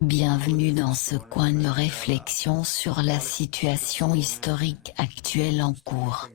Bienvenue dans ce coin de réflexion sur la situation historique actuelle en cours.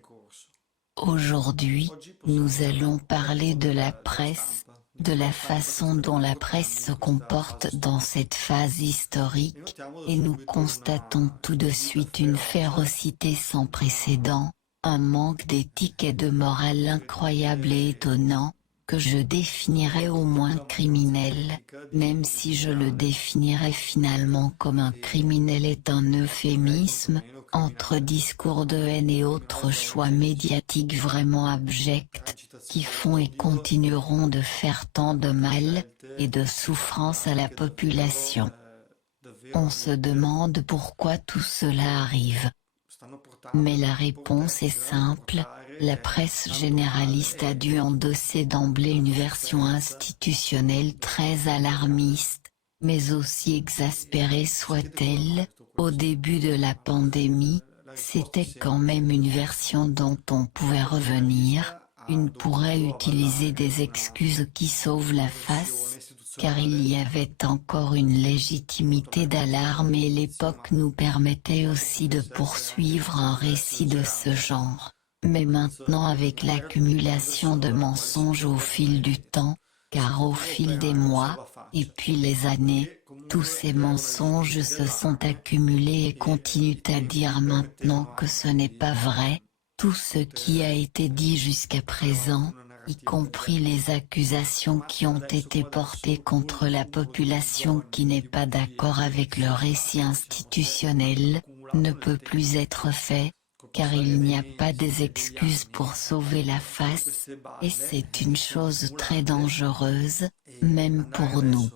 Aujourd'hui, nous allons parler de la presse, de la façon dont la presse se comporte dans cette phase historique, et nous constatons tout de suite une férocité sans précédent, un manque d'éthique et de morale incroyable et étonnant, que je définirais au moins criminel, même si je le définirais finalement comme un criminel est un euphémisme, entre discours de haine et autres choix médiatiques vraiment abjects, qui font et continueront de faire tant de mal, et de souffrance à la population. On se demande pourquoi tout cela arrive. Mais la réponse est simple, la presse généraliste a dû endosser d'emblée une version institutionnelle très alarmiste, mais aussi exaspérée soit-elle, au début de la pandémie, c'était quand même une version dont on pouvait revenir, une pourrait utiliser des excuses qui sauvent la face, car il y avait encore une légitimité d'alarme et l'époque nous permettait aussi de poursuivre un récit de ce genre. Mais maintenant avec l'accumulation de mensonges au fil du temps, car au fil des mois, et puis les années, tous ces mensonges se sont accumulés et continuent à dire maintenant que ce n'est pas vrai, tout ce qui a été dit jusqu'à présent, y compris les accusations qui ont été portées contre la population qui n'est pas d'accord avec le récit institutionnel, ne peut plus être fait, car il n'y a pas des excuses pour sauver la face, et c'est une chose très dangereuse, même pour nous.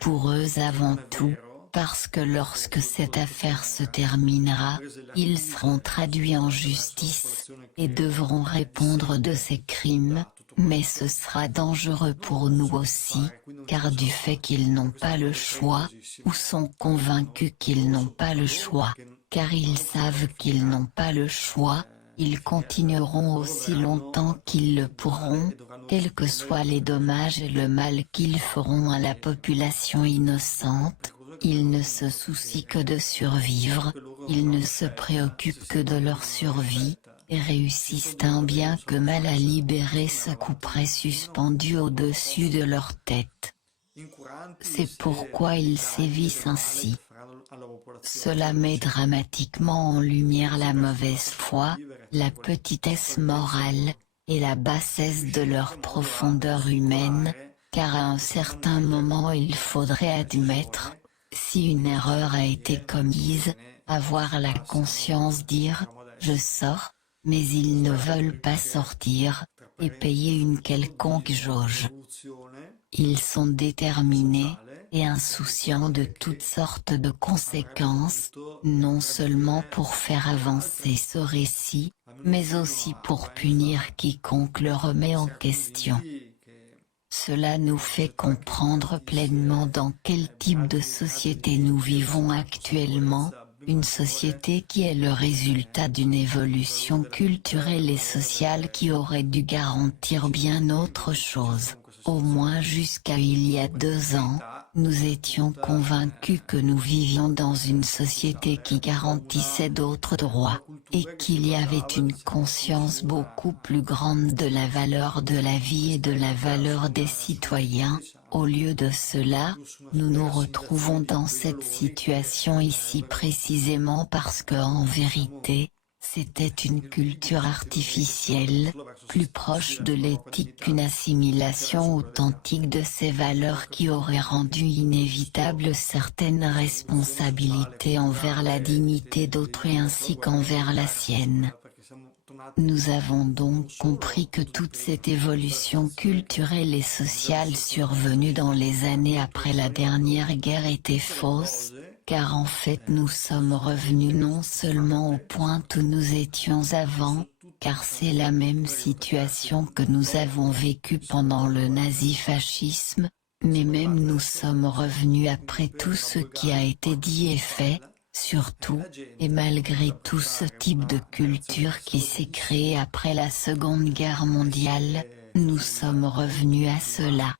Pour eux avant tout, parce que lorsque cette affaire se terminera, ils seront traduits en justice, et devront répondre de ces crimes, mais ce sera dangereux pour nous aussi, car du fait qu'ils n'ont pas le choix, ou sont convaincus qu'ils n'ont pas le choix, car ils savent qu'ils n'ont pas le choix, ils continueront aussi longtemps qu'ils le pourront, quels que soient les dommages et le mal qu'ils feront à la population innocente, ils ne se soucient que de survivre, ils ne se préoccupent que de leur survie, et réussissent tant bien que mal à libérer ce couperet suspendu au-dessus de leur tête. C'est pourquoi ils sévissent ainsi. Cela met dramatiquement en lumière la mauvaise foi, la petitesse morale, et la bassesse de leur profondeur humaine, car à un certain moment il faudrait admettre, si une erreur a été commise, avoir la conscience dire, je sors, mais ils ne veulent pas sortir, et payer une quelconque jauge. Ils sont déterminés, et insouciants de toutes sortes de conséquences, non seulement pour faire avancer ce récit, mais aussi pour punir quiconque le remet en question. Cela nous fait comprendre pleinement dans quel type de société nous vivons actuellement, une société qui est le résultat d'une évolution culturelle et sociale qui aurait dû garantir bien autre chose. Au moins jusqu'à il y a 2 ans, nous étions convaincus que nous vivions dans une société qui garantissait d'autres droits, et qu'il y avait une conscience beaucoup plus grande de la valeur de la vie et de la valeur des citoyens. Au lieu de cela, nous nous retrouvons dans cette situation ici précisément parce que en vérité, c'était une culture artificielle, plus proche de l'éthique qu'une assimilation authentique de ces valeurs qui aurait rendu inévitable certaines responsabilités envers la dignité d'autrui ainsi qu'envers la sienne. Nous avons donc compris que toute cette évolution culturelle et sociale survenue dans les années après la dernière guerre était fausse, car en fait nous sommes revenus non seulement au point où nous étions avant, car c'est la même situation que nous avons vécue pendant le nazifascisme, mais même nous sommes revenus après tout ce qui a été dit et fait, surtout, et malgré tout ce type de culture qui s'est créé après la Seconde Guerre mondiale, nous sommes revenus à cela.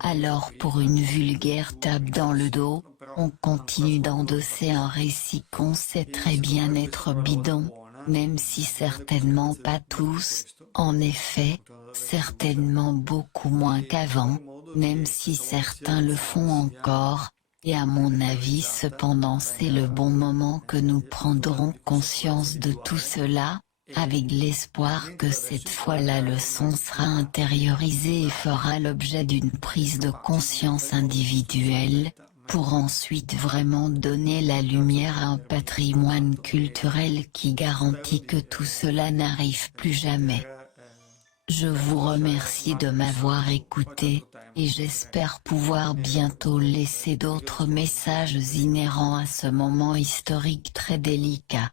Alors pour une vulgaire tape dans le dos, on continue d'endosser un récit qu'on sait très bien être bidon, même si certainement pas tous, en effet, certainement beaucoup moins qu'avant, même si certains le font encore, et à mon avis cependant c'est le bon moment que nous prendrons conscience de tout cela, avec l'espoir que cette fois la leçon sera intériorisée et fera l'objet d'une prise de conscience individuelle, pour ensuite vraiment donner la lumière à un patrimoine culturel qui garantit que tout cela n'arrive plus jamais. Je vous remercie de m'avoir écouté, et j'espère pouvoir bientôt laisser d'autres messages inhérents à ce moment historique très délicat.